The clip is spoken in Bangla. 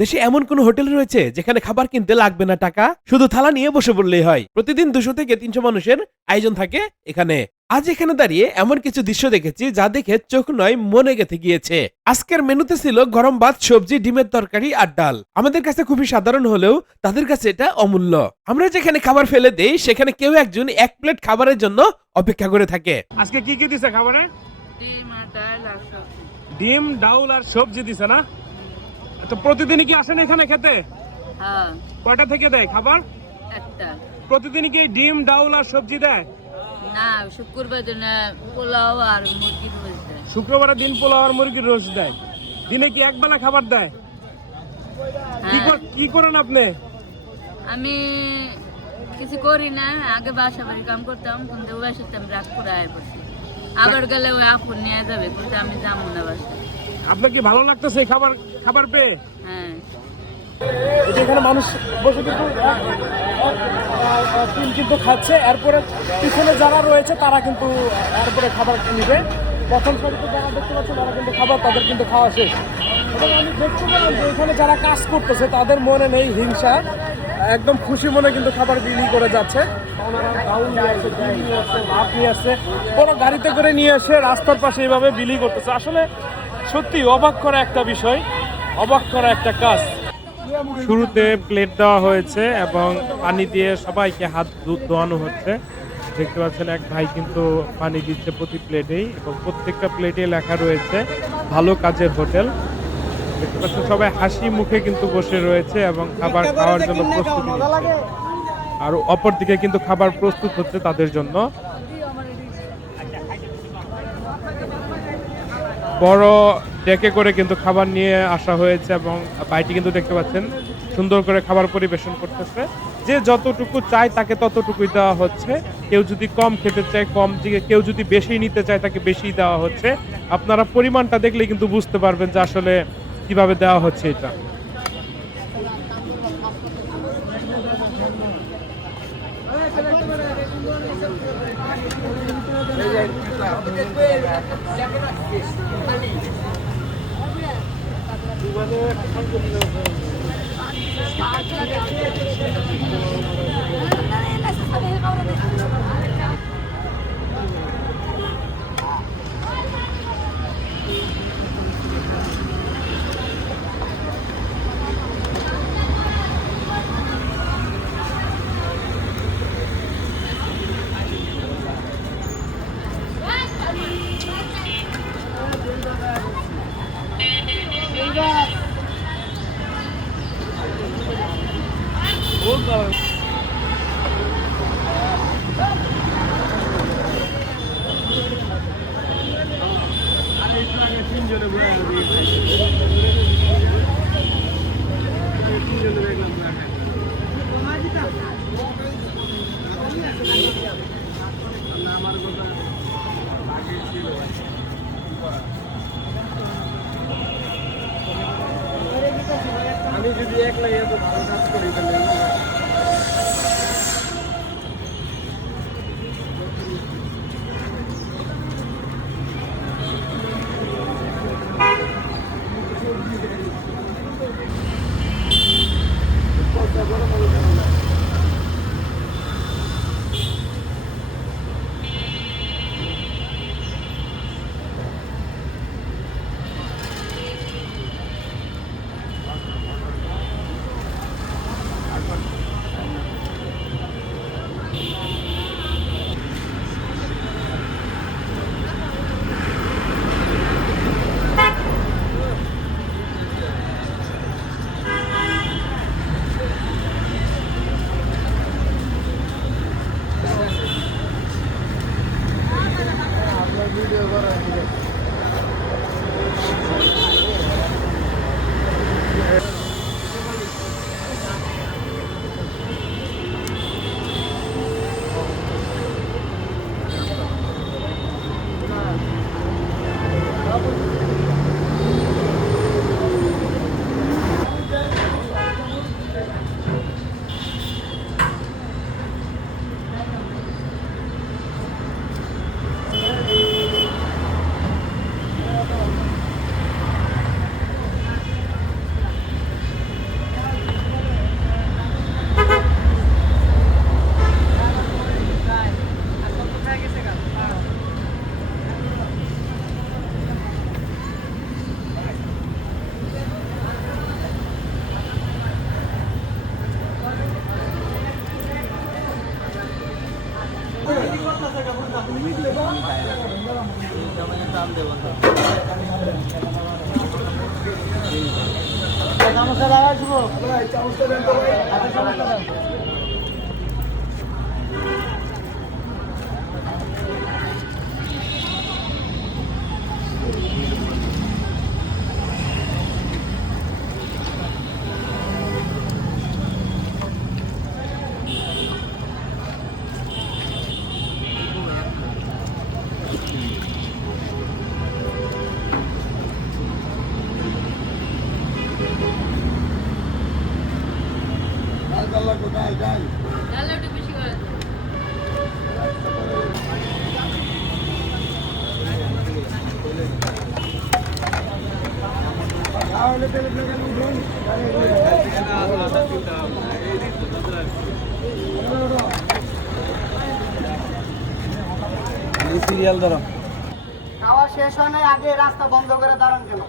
দেশে এমন কোন হোটেল রয়েছে যেখানে খাবার কিনতে লাগবে না টাকা, শুধু থালা নিয়ে বসে পড়লেই হয়। প্রতিদিন 200 থেকে 300 মানুষের আয়োজন থাকে এখানে। আজ এখানে দাঁড়িয়ে এমন কিছু দৃশ্য দেখেছি যা দেখে চোখ নয় মনে গেঁথে গিয়েছে। আজকের মেনুতে ছিল গরম ভাত, সবজি, ডিমের তরকারি আর ডাল। আমাদের কাছে খুবই সাধারণ হলেও তাদের কাছে এটা অমূল্য। আমরা যেখানে খাবার ফেলে দেই সেখানে কেউ একজন এক প্লেট খাবারের জন্য অপেক্ষা করে থাকে। আজকে কি কি দিছে খাবারে? ডিম আর ডাল আর সবজি। ডিম, ডাউল আর সবজি দিছে না? তো প্রতিদিনই কি আসেন এখানে খেতে? হ্যাঁ, কয়টা থেকে দেয় খাবার? একটা। প্রতিদিনই কি ডিম, ডাউল আর সবজি দেয়? না, শুক্রবার দিন পোলাও আর মুরগির রোস্ট দেয়। শুক্রবারের দিন পোলাও আর মুরগির রোস্ট দেয়। দিনে কি একবেলা খাবার দেয়? হ্যাঁ, কি করেন আপনি? আমি কিছু করি না, আগে বাসা বাড়ি কাম করতাম, কিন্তু ওই বাসাতে আমি রাগ করে আয় পড়ছি। আবার গেলে ওই আপন নিয়ে যাবে, কিন্তু আমি যাবো না বাসায়। আপনার কি ভালো লাগতেছে এই খাবার পেয়ে? হ্যাঁ, এখানে মানুষ বসে কিন্তু খাচ্ছে, এরপরে পিছনে যারা রয়েছে তারা কিন্তু এরপরে খাবার নিবে। প্রথম সারিতে যারা দেখতে পাচ্ছে তারা কিন্তু খাবার, তাদের কিন্তু খাওয়া শেষ। এবং আমি দেখতে পেলাম যে এখানে যারা কাজ করতেছে তাদের মনে নেই হিংসা, একদম খুশি মনে কিন্তু খাবার বিলি করে যাচ্ছে। ডাউল নিয়ে আসছে, ডিম নিয়ে আসছে, ভাত নিয়ে আসছে, কোনো গাড়িতে করে নিয়ে এসে রাস্তার পাশে এইভাবে বিলি করতেছে। আসলে সত্যি অবাক করা একটা বিষয়, অবাক করা একটা কাজ। শুরুতে প্লেট দেওয়া হয়েছে এবং পানি দিয়ে সবাইকে হাত ধোয়ানো হচ্ছে। দেখতে পাচ্ছেন এক ভাই কিন্তু পানি দিচ্ছে প্রতি প্লেটেই, এবং প্রত্যেকটা প্লেটে লেখা রয়েছে ভালো কাজের হোটেল। দেখতে পাচ্ছেন সবাই হাসি মুখে কিন্তু বসে রয়েছে এবং খাবার খাওয়ার জন্য প্রস্তুতি নিচ্ছে। আর অপরদিকে কিন্তু খাবার প্রস্তুত হচ্ছে তাদের জন্য। বড় ডেকে করে কিন্তু খাবার নিয়ে আসা হয়েছে এবং ভাইটি কিন্তু দেখতে পাচ্ছেন সুন্দর করে খাবার পরিবেশন করতেছে। যে যতটুকু চায় তাকে ততটুকুই দেওয়া হচ্ছে। কেউ যদি কম খেতে চায় কম, কেউ যদি বেশি নিতে চায় তাকে বেশি দেওয়া হচ্ছে। আপনারা পরিমাণটা দেখলে কিন্তু বুঝতে পারবেন যে আসলে কিভাবে দেওয়া হচ্ছে এটা। আমি যদি একলা এত ভালো কাজ করি তাহলে তাহলে একটু বেশি করে দাও। সিরিয়াল ধরো। খাওয়া শেষ হয় নাই, আগে রাস্তা বন্ধ করে দাঁড়ান কেন?